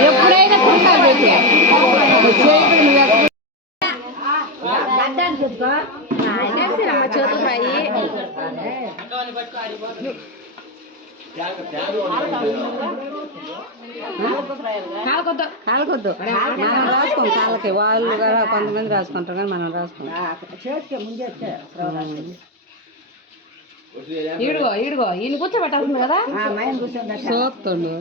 ఎప్పుడైనా చదువుతాయి కాలకొద్దు మనం రాసుకోం కాళ్ళకి వాళ్ళు కూడా కొంతమంది రాసుకుంటారు కానీ మనం రాసుకోం ఈడుగో ఈడుగో ఈయన కూర్చోబెట్టాల్సింది కదా చూస్తుండు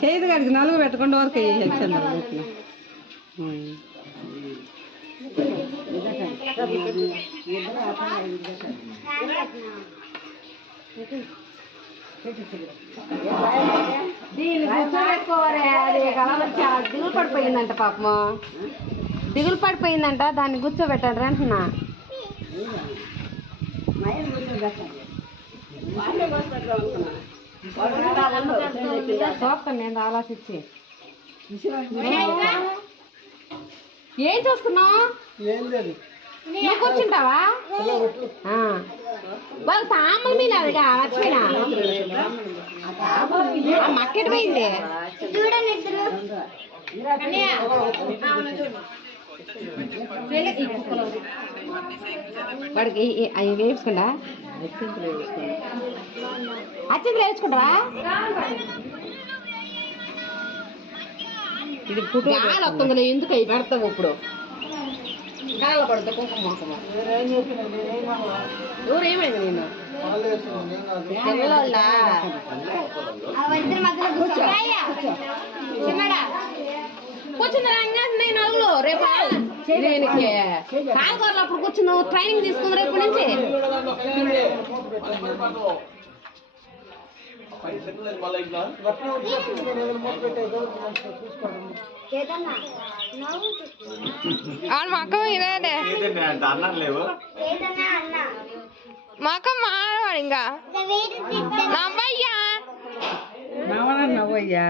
చేతి కాడికి నలుగు పెట్టకుండా వరకు వచ్చాను దిగులు పడిపోయిందంట పాపము దిగులు పడిపోయిందంట దాన్ని కూర్చోబెట్టాడు అంటున్నా చూస్తాను నేను ఆలోచించి ఏం చూస్తున్నావు నువ్వు కూర్చుంటావా వాళ్ళు సామాన్ మీద అదిగా మర్చిపోయినా మక్కెట్ పోయింది వాడికి అవి వేసుకుంటా అచ్చింతలు వేసుకుంటావా ఇది గాలి వస్తుంది ఎందుకు అవి పెడతావు ఇప్పుడు గాలి పడుతుంది కుంకుమ మొక్కమ ఊరేమైంది నేను కూర్చుంది నలుగులు రేపు కాలుగోరలు అప్పుడు కూర్చున్నావు ట్రైనింగ్ తీసుకుంది రేపు నుంచి మాకు మాడవాడు ఇంకా నవ్వయ్యా నవ్వయ్యా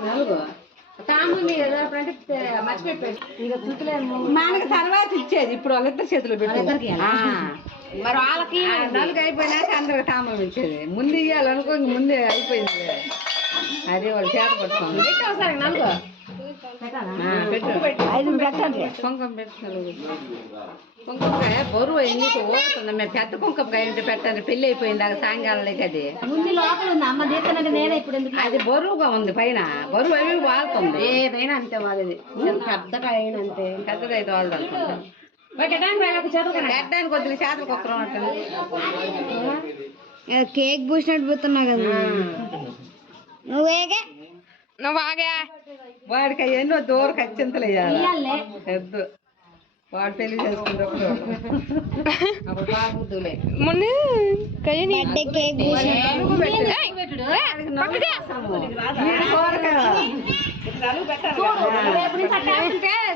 నలుగు మనకి తర్వాత ఇచ్చేది ఇప్పుడు వాళ్ళిద్దరు చేతులు పెట్టి మరి వాళ్ళకి నలుగు అయిపోయినాక అందరికి తాంబూలం ఇచ్చేది ముందు ఇవ్వాలనుకో ముందే అయిపోయింది అదే వాళ్ళు చేత పట్టుకోండి ఒకసారి నలుగు పెట్టండి కుంకుమ పెట్టాలి కుంకుమకాయ బరువు ఎందుకు ఓడుతుంది మేము పెద్ద కుంకుమకాయ ఏంటి పెట్టండి పెళ్లి అయిపోయింది దాకా సాయంకాలం అది ముందు లోపల ఉంది అమ్మ తీస్తానంటే నేనే ఇప్పుడు అది బరువుగా ఉంది పైన బరువు అవి వాళ్తుంది ఏదైనా అంతే వాళ్ళది పెద్దగా అయినా అంతే పెద్దగా అయితే వాళ్ళు అనుకుంటాం పెట్టడానికి వద్దు చేతులకు ఒక్కరం అంటాను కేక్ పూసినట్టు పోతున్నావు కదా నువ్వేగా నువ్వు ఆగా వాడికి ఎన్నో దూరకు అత్యంతలు వేయాలి పెద్ద వాడు పెళ్లి చేసుకుంటే మొన్న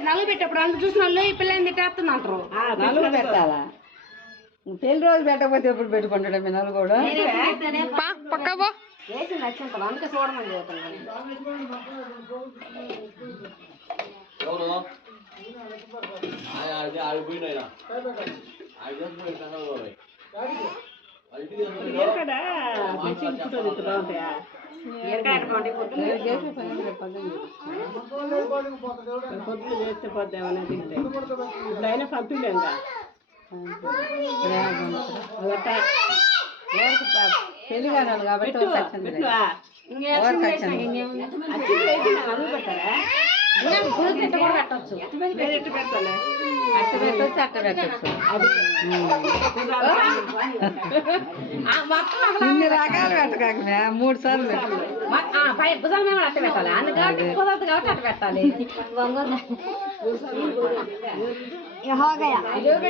నలుగు పెట్టేప్పుడు అంత చూసిన వాళ్ళు ఈ పిల్లని తిట్టేస్తున్నారు నలుగు పెట్టాలా పెళ్లి రోజు పెట్టకపోతే ఎప్పుడు పెట్టుకుంటాడు మీ నలుగు కూడా పక్క పో వేసి నచ్చింటాం అందుకే చూడమని చెబుతున్నాను పొద్దున చేస్తే పోద్దామని ఇప్పుడైనా పంపించండి పెళ్లి కాదు కాబట్టి పెట్టచ్చు అట్ట పెట్టచ్చు ఇన్ని రకాలు పెట్టకాక 3 సార్లు భుజాల మీద అట్ట పెట్టాలి అందుకని కుదరదు కాబట్టి అట్ట పెట్టాలి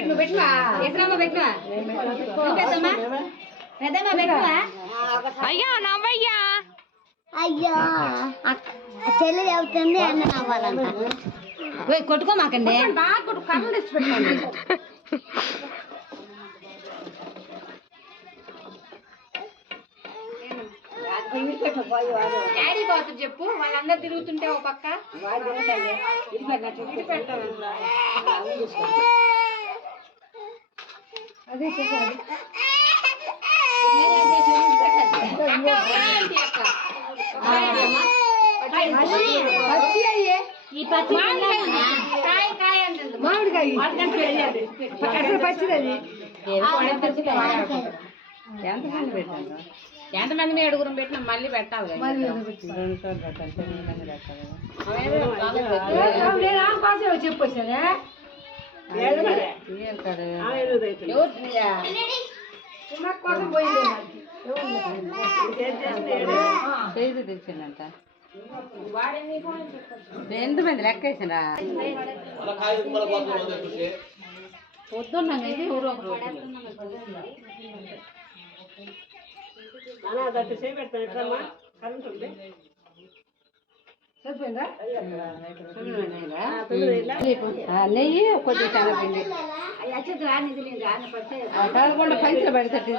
నువ్వు పెట్టినా ఎదురమ్మ పెట్టినా పెద్దమ్మ పెట్టినా అయ్యా నవ్వయ్యా అయ్యో చెల్లి చెబుతుంది అన్న నవ్వాలంట కొట్టుకోమాకండి బాగా కొట్టు కళ్ళు తెచ్చి పెట్టండి డాడీ పోతుంది చెప్పు, వాళ్ళందరూ తిరుగుతుంటే ఓ పక్క ఎంతమంది పెట్టాను? ఎంతమంది ఏడుగురం పెట్టినా మళ్ళీ పెట్టాలి కదా, 2 సార్లు పెట్టాలి, 9 మంది పెట్టాలి. చేతి తెచ్చిందంట. ఎంతమంది లెక్కేసినా పొద్దున్నా ఇది ఊరు ఒకరు నెయ్యి కొద్దిగా శనగపిండి పదకొండు పంచులు పెడతాడు.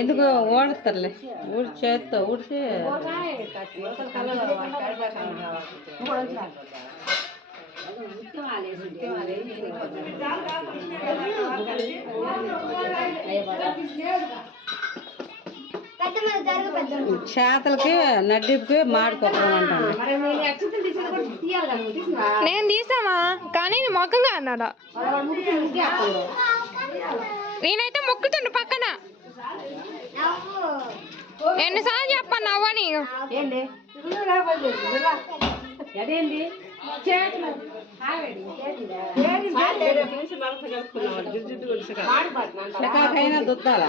ఎందుకు ఓడుతారులే, ఊడి చేత్తో ఊడిసి చేతలకి నడ్డికి మాడుకోవడం అంటాను. నేను తీసామా కానీ మొక్కగా అన్నాడా. నేనైతే మొక్కుతుండు పక్కన. ఎన్నిసార్లు చెప్పాను నవ్వని. అదేంటి శకాకైనా దుద్దాలా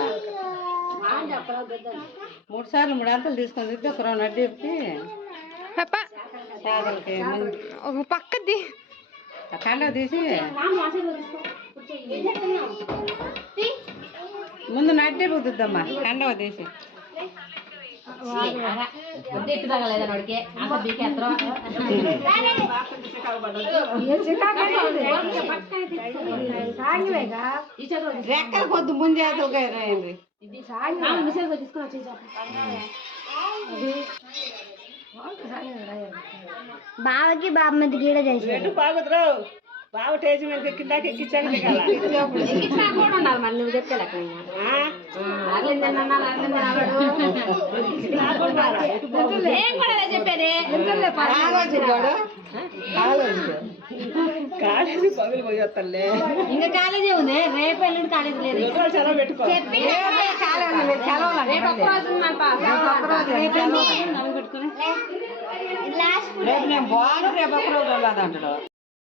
3 సార్లు 3 అంతలు తీసుకొని దిద్దు ఒక నడ్డికి చేతలకి పక్కది కండ తీసి ముందు నడ్డి రుద్దుద్దమ్మా, కండవ తీసి రెక్కల కొద్ది ముందు చేతులకి బావకి బామ్మది గీడ చేసి బావ టేజ్ మీద ఎక్కిందాక ఎక్కించాక కూడా ఉండాలి. మరి నువ్వు చెప్పే లెక్క చెప్పేది కాలేజీ పగులు పోయేస్తాలే. ఇంకా కాలేజీ ఉంది, రేపు ఎల్లుండి కాలేజీ లేదు. సెలవు పెట్టుకో. లాస్ట్ రేపు నేను బాగా రేపు ఒక్క రోజు అంటాడు.